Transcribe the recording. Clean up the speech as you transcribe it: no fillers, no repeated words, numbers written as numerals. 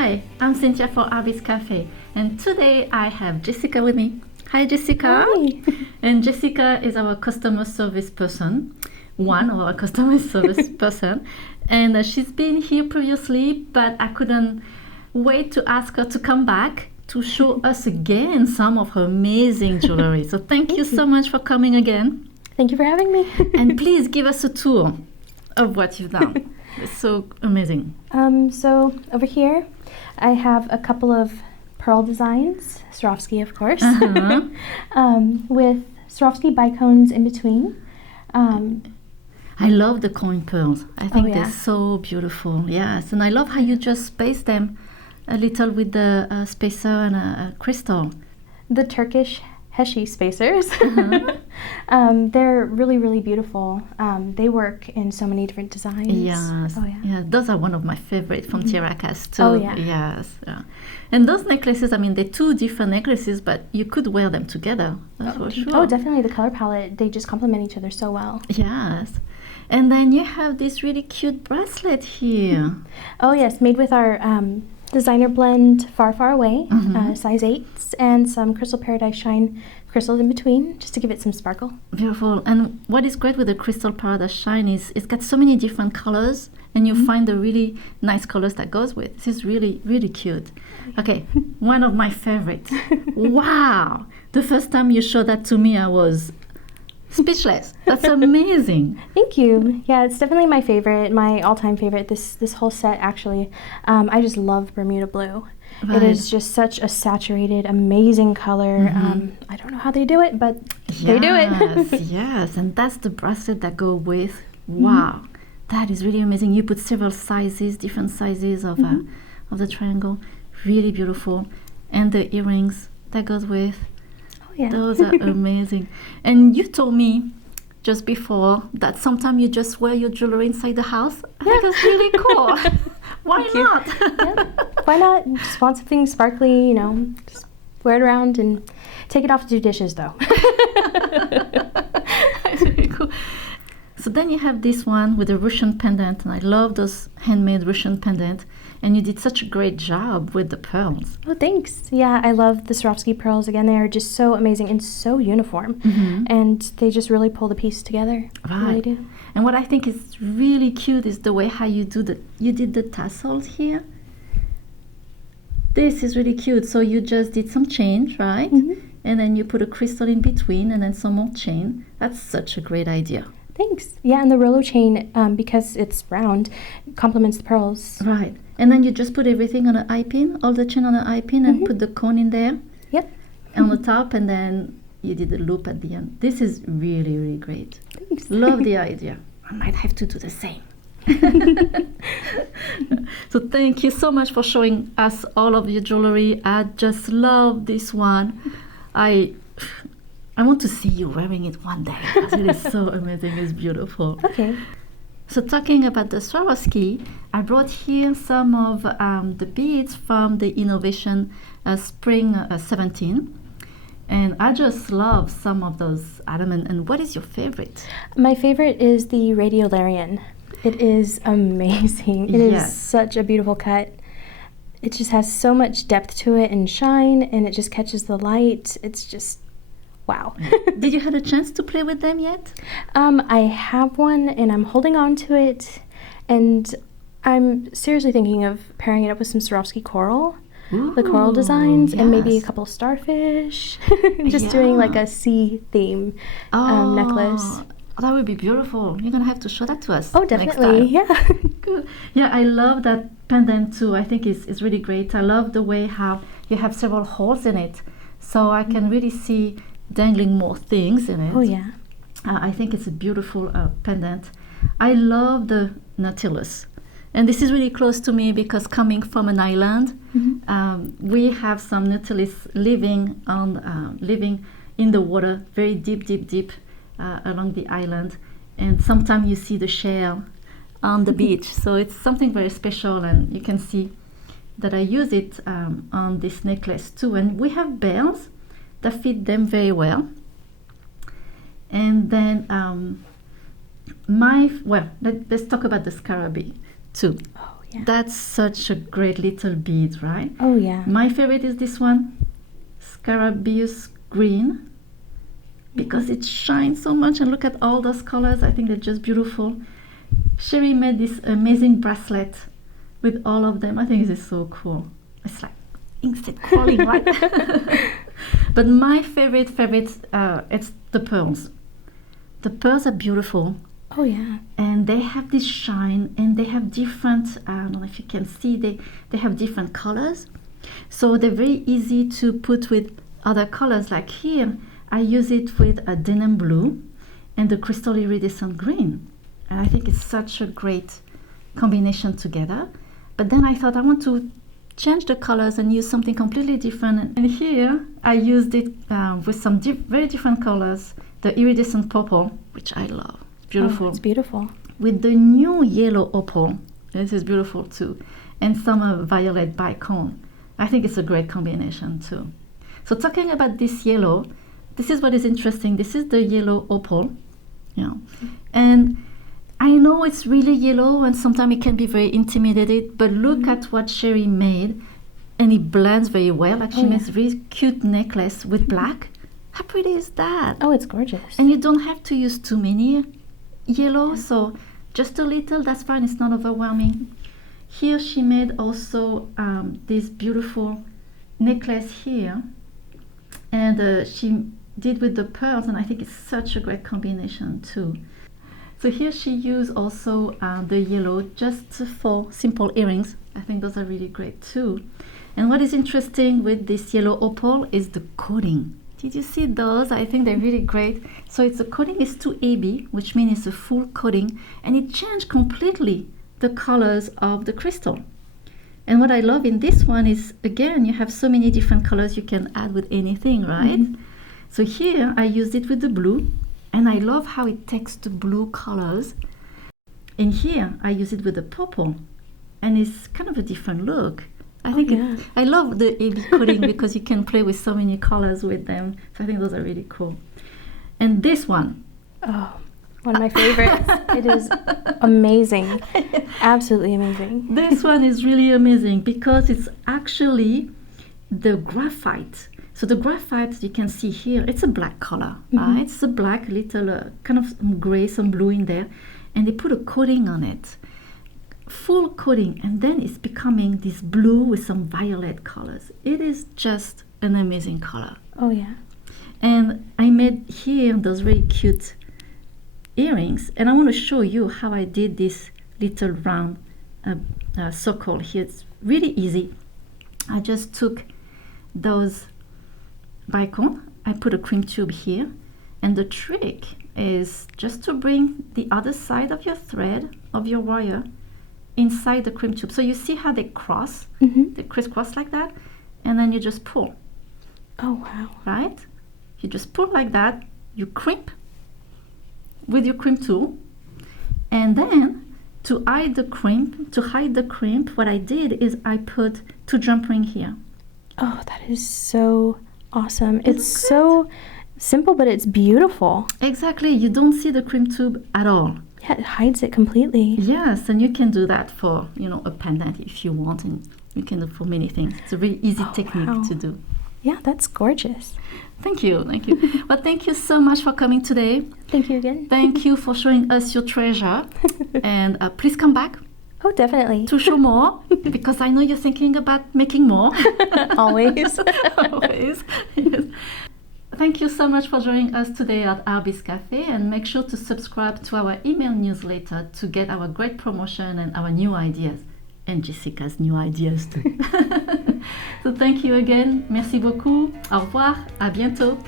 Hi, I'm Cynthia for Artbeads Cafe, and today I have Jessica with me. Hi, Jessica. Hi. And Jessica is our customer service person, one of our customer service person, and she's been here previously, but I couldn't wait to ask her to come back to show us again some of her amazing jewelry. So thank you so much for coming again. Thank you for having me. And please give us a tour of what you've done. It's so amazing. So over here, I have a couple of pearl designs, Swarovski, of course, with Swarovski bicones in between. I love the coin pearls. I think they're so beautiful. Yes, and I love how you just space them a little with the spacer and a crystal. The Turkish Heshi spacers. They're really, really beautiful. They work in so many different designs. Yes. Oh, yeah. Yeah, those are one of my favorite from Tiracas too. Oh, yeah. Yes. Yeah. And those necklaces, I mean, they're two different necklaces, but you could wear them together. That's for sure. Oh, definitely. The color palette, they just complement each other so well. Yes. And then you have this really cute bracelet here. Oh, yes. Made with our designer blend Far, Far Away, size 8s, and some Crystal Paradise Shine crystals in between, just to give it some sparkle. Beautiful. And what is great with the Crystal Paradise Shine is it's got so many different colors, and you find the really nice colors that goes with. This is really, really cute. Okay, one of my favorites. Wow! The first time you showed that to me, I was speechless. That's amazing. Thank you. Yeah, it's definitely my favorite, my all-time favorite, this whole set, actually. I just love Bermuda blue. Right. It is just such a saturated, amazing color. I don't know how they do it, but they do it. Yes, and that's the bracelet that go with. Wow, that is really amazing. You put several sizes, different sizes of the triangle. Really beautiful. And the earrings that goes with. Yeah. Those are amazing. And you told me just before that sometimes you just wear your jewelry inside the house. I think that's really cool. Why not? Yeah. Why not? Just want something sparkly, just wear it around and take it off to do dishes, though. That's really cool. So then you have this one with a Russian pendant, and I love those handmade Russian pendant. And you did such a great job with the pearls. Oh, thanks. Yeah, I love the Swarovski pearls. Again, they are just so amazing and so uniform. And they just really pull the piece together. Right. They really do. And what I think is really cute is the way how you did the tassels here. This is really cute. So you just did some chain, right? And then you put a crystal in between and then some more chain. That's such a great idea. Thanks. Yeah, and the Rolo chain, because it's round, complements the pearls. Right. And then you just put everything on an eye pin, all the chain on an eye pin, and put the cone in there. Yep. On the top, and then you did the loop at the end. This is really, really great. Thanks. Love the idea. I might have to do the same. So thank you so much for showing us all of your jewelry. I just love this one. I want to see you wearing it one day. It is so amazing. It's beautiful. Okay. So talking about the Swarovski, I brought here some of the beads from the Innovation Spring 17. And I just love some of those items. And what is your favorite? My favorite is the Radiolarian. It is amazing. It is such a beautiful cut. It just has so much depth to it and shine, and it just catches the light. It's just wow. Did you have a chance to play with them yet? I have one, and I'm holding on to it, and I'm seriously thinking of pairing it up with some Swarovski coral. Ooh, the coral designs, and maybe a couple starfish. Just doing like a sea theme necklace. That would be beautiful. You're going to have to show that to us. Oh, definitely. Next time. Yeah. Good. Yeah, I love that pendant too. I think it's really great. I love the way how you have several holes in it. So I can really see dangling more things in it. Oh, yeah. I think it's a beautiful pendant. I love the Nautilus. And this is really close to me because coming from an island, we have some Nautilus living in the water, very deep along the island. And sometimes you see the shell on the beach. So it's something very special, and you can see that I use it on this necklace too. And we have bells that fit them very well. And then let's talk about the Scrab too. Oh, yeah. That's such a great little bead, right? Oh, yeah. My favorite is this one, Scarabaeus green, because it shines so much, and look at all those colors. I think they're just beautiful. Sherry made this amazing bracelet with all of them. I think this is so cool. It's like instant crawling, right? But my favorite, it's the pearls. The pearls are beautiful. Oh, yeah. And they have this shine, and they have different, I don't know if you can see, they have different colors. So they're very easy to put with other colors. Like here, I use it with a denim blue and the crystal iridescent green. And I think it's such a great combination together. But then I thought I want to change the colors and use something completely different. And here I used it with some very different colors. The iridescent purple, which I love. It's beautiful. Oh, it's beautiful. With the new yellow opal. This is beautiful too. And some violet bicone. I think it's a great combination too. So talking about this yellow, this is what is interesting. This is the yellow opal. And I know it's really yellow and sometimes it can be very intimidating, but look at what Sherry made, and it blends very well. Like she makes a very cute necklace with black. How pretty is that? Oh, it's gorgeous. And you don't have to use too many yellow, so just a little, that's fine. It's not overwhelming. Here she made also this beautiful necklace here, and she did with the pearls, and I think it's such a great combination too. So here she used also the yellow just for simple earrings. I think those are really great too. And what is interesting with this yellow opal is the coating. Did you see those? I think they're really great. So the coating is 2AB, which means it's a full coating, and it changed completely the colors of the crystal. And what I love in this one is, again, you have so many different colors you can add with anything, right? Mm-hmm. So here I used it with the blue, and I love how it takes the blue colors. And here I use it with the purple, and it's kind of a different look. I think I love the AB coating because you can play with so many colors with them. So I think those are really cool. And this one. Oh, one of my favorites. It is amazing. Absolutely amazing. This one is really amazing because it's actually the graphite. So the graphite, you can see here, it's a black color, right? It's a black little kind of gray, some blue in there. And they put a coating on it. Full coating, and then it's becoming this blue with some violet colors. It is just an amazing color. Oh yeah. And I made here those very cute earrings, and I want to show you how I did this little round circle here. It's really easy. I just took those bicone, I put a cream tube here, and the trick is just to bring the other side of your thread, of your wire, inside the cream tube. So you see how they cross, they crisscross like that, and then you just pull. Oh wow. Right? You just pull like that, you crimp with your crimp tool, and then to hide the crimp, what I did is I put 2 jump ring here. Oh, that is so awesome. It's so simple, but it's beautiful. Exactly. You don't see the crimp tube at all. Yeah, it hides it completely. Yes, and you can do that for, a pendant if you want, and you can do it for many things. It's a very easy technique to do. Yeah, that's gorgeous. Thank you. Well, thank you so much for coming today. Thank you again. Thank you for showing us your treasure. And please come back. Oh, definitely. To show more, because I know you're thinking about making more. Always. Always. Yes. Thank you so much for joining us today at Artbeads Cafe, and make sure to subscribe to our email newsletter to get our great promotion and our new ideas, and Jessica's new ideas too. So thank you again. Merci beaucoup. Au revoir. À bientôt.